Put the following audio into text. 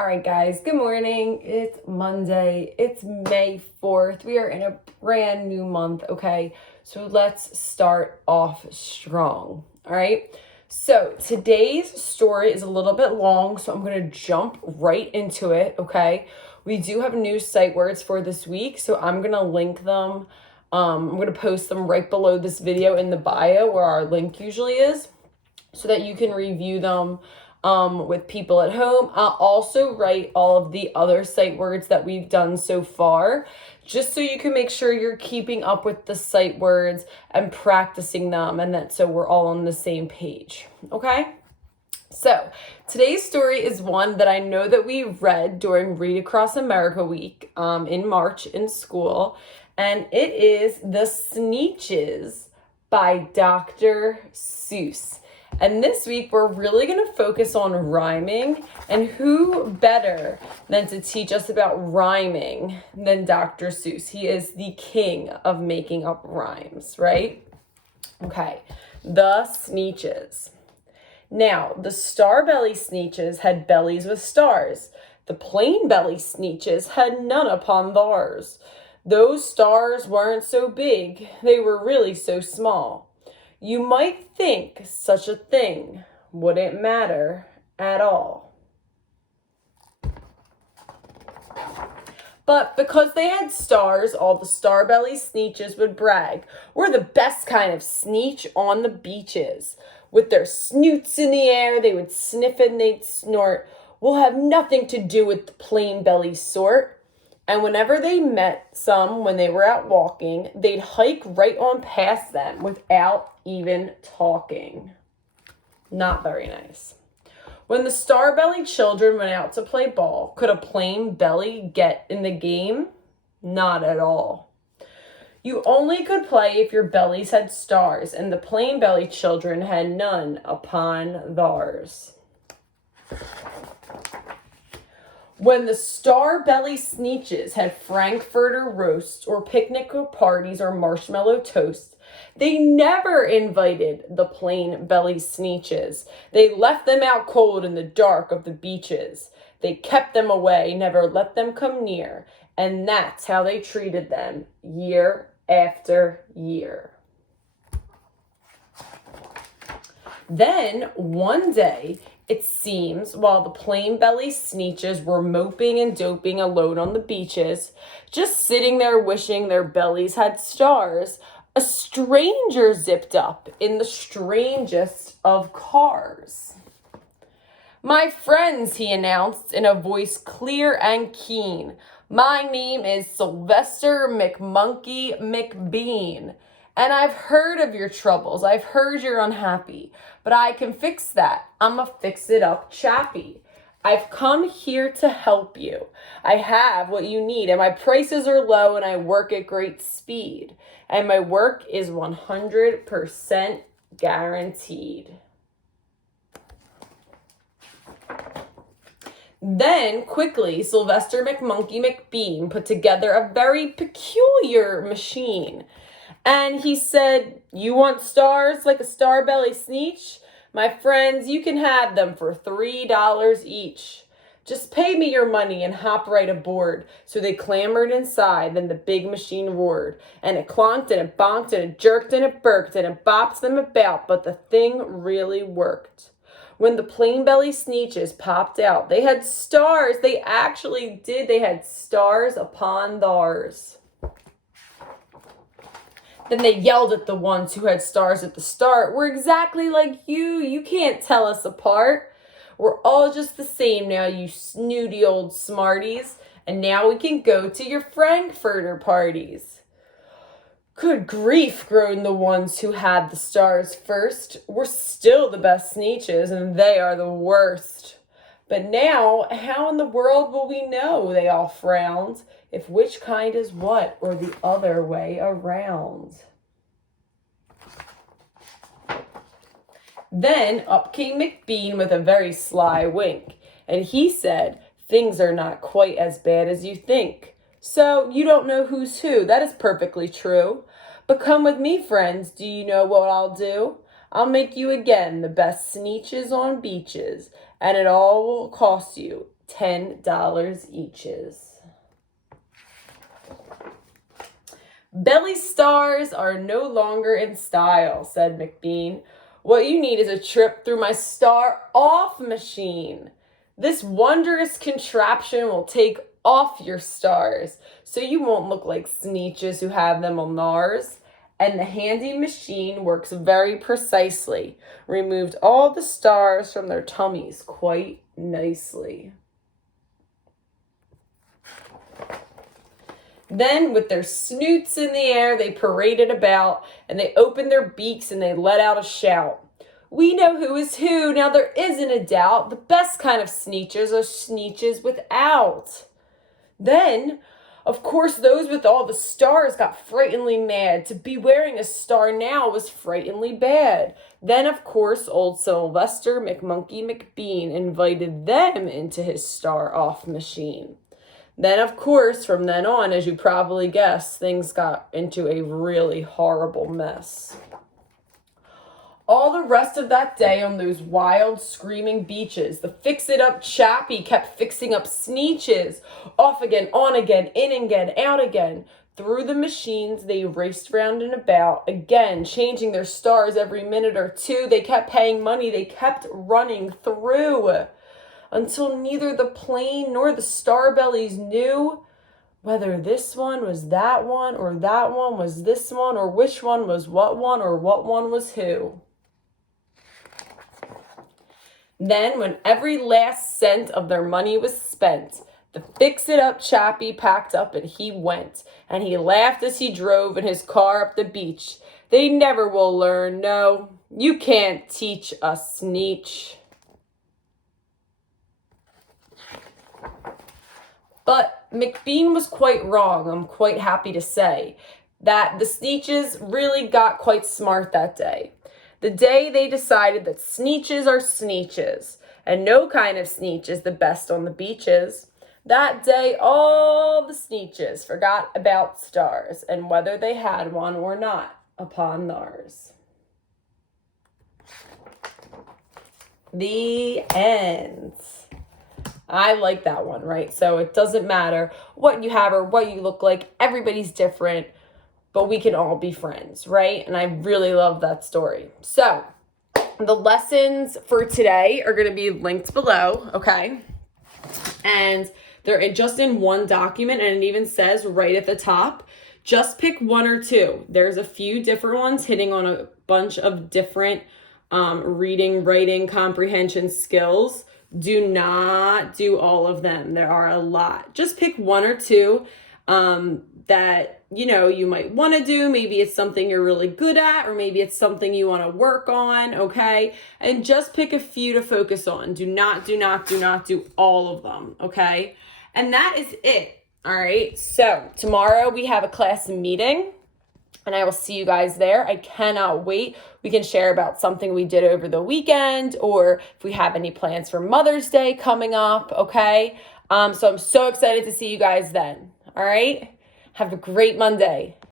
All right, guys, good morning. It's Monday. It's May 4th. We are in a brand new month, okay? So let's start off strong, all right? So today's story is a little bit long, so I'm going to jump right into it, okay? We do have new sight words for this week, so I'm going to link them. I'm going to post them right below this video in the bio where our link usually is, so that you can review them with people at home. I'll also write all of the other sight words that we've done so far, just so you can make sure you're keeping up with the sight words and practicing them, and that so we're all on the same page, okay? So today's story is one that I know that we read during Read Across America Week in March in school, and it is The Sneetches by Dr. Seuss. And this week, we're really going to focus on rhyming, and who better than to teach us about rhyming than Dr. Seuss? He is the king of making up rhymes, right? Okay, the Sneetches. Now, the star-belly Sneetches had bellies with stars. The plain-belly Sneetches had none upon theirs. Those stars weren't so big, they were really so small. You might think such a thing wouldn't matter at all. But because they had stars, all the star-belly Sneetches would brag. We're the best kind of Sneetch on the beaches. With their snoots in the air, they would sniff and they'd snort. We'll have nothing to do with the plain-belly sort. And whenever they met some, when they were out walking, they'd hike right on past them without even talking. Not very nice. When the star-bellied children went out to play ball, could a plain belly get in the game? Not at all. You only could play if your bellies had stars, and the plain-bellied children had none upon theirs. When the star-belly Sneetches had Frankfurter roasts or picnic parties or marshmallow toast, they never invited the plain-belly Sneetches. They left them out cold in the dark of the beaches. They kept them away, never let them come near, and that's how they treated them year after year. Then, one day, it seems, while the plain-belly Sneetches were moping and doping alone on the beaches, just sitting there wishing their bellies had stars, a stranger zipped up in the strangest of cars. "My friends," he announced in a voice clear and keen, "my name is Sylvester McMonkey McBean. And I've heard of your troubles. I've heard you're unhappy. But I can fix that. I'm a fix-it-up chappy. I've come here to help you. I have what you need. And my prices are low and I work at great speed. And my work is 100% guaranteed." Then, quickly, Sylvester McMonkey McBean put together a very peculiar machine. And he said, "You want stars like a star-belly Sneetch? My friends, you can have them for $3 each. Just pay me your money and hop right aboard." So they clambered inside, then the big machine roared. And it clonked and it bonked and it jerked and it burked and it bopped them about, but the thing really worked. When the plain-belly Sneetches popped out, they had stars. They actually did. They had stars upon theirs. Then they yelled at the ones who had stars at the start. "We're exactly like you. You can't tell us apart. We're all just the same now, you snooty old smarties. And now we can go to your Frankfurter parties." "Good grief," groaned the ones who had the stars first. "We're still the best Sneetches, and they are the worst. But now, how in the world will we know," they all frowned, "if which kind is what, or the other way around?" Then up came McBean with a very sly wink, and he said, "Things are not quite as bad as you think. So you don't know who's who. That is perfectly true. But come with me, friends. Do you know what I'll do? I'll make you again the best Sneetches on beaches, and it all will cost you $10 eaches. Belly stars are no longer in style, said McBean. What you need is a trip through my star-off machine. This wondrous contraption will take off your stars, so you won't look like Sneetches who have them on theirs. And the handy machine works very precisely, removed all the stars from their tummies quite nicely. Then, with their snoots in the air, they paraded about, and they opened their beaks and they let out a shout. We know who is who, now there isn't a doubt. The best kind of Sneetches are Sneetches without. Then, of course, those with all the stars got frighteningly mad. To be wearing a star now was frighteningly bad. Then, of course, old Sylvester McMonkey McBean invited them into his star-off machine. Then, of course, from then on, as you probably guessed, things got into a really horrible mess. All the rest of that day on those wild, screaming beaches, the fix-it-up chappie kept fixing up Sneetches. Off again, on again, in again, out again. Through the machines, they raced round and about, again, changing their stars every minute or two. They kept paying money. They kept running through, until neither the plane nor the starbellies knew whether this one was that one, or that one was this one, or which one was what one, or what one was who. Then, when every last cent of their money was spent, the fix-it-up chappie packed up and he went, and he laughed as he drove in his car up the beach. They never will learn, no, you can't teach a Sneetch. But McBean was quite wrong, I'm quite happy to say, that the Sneetches really got quite smart that day. The day they decided that Sneetches are Sneetches, and no kind of Sneetch is the best on the beaches. That day, all the Sneetches forgot about stars, and whether they had one or not upon theirs. The end. I like that one, right? So it doesn't matter what you have or what you look like. Everybody's different, but we can all be friends, right? And I really love that story. So the lessons for today are going to be linked below, okay? And they're just in one document, and it even says right at the top, just pick one or two. There's a few different ones hitting on a bunch of different reading, writing, comprehension skills. Do not do all of them. There are a lot. Just pick one or two that, you might want to do. Maybe it's something you're really good at, or maybe it's something you want to work on, okay? And just pick a few to focus on. Do not do all of them, okay? And that is it, all right? So tomorrow we have a class meeting, and I will see you guys there. I cannot wait. We can share about something we did over the weekend, or if we have any plans for Mother's Day coming up, okay? So I'm so excited to see you guys then, all right? Have a great Monday.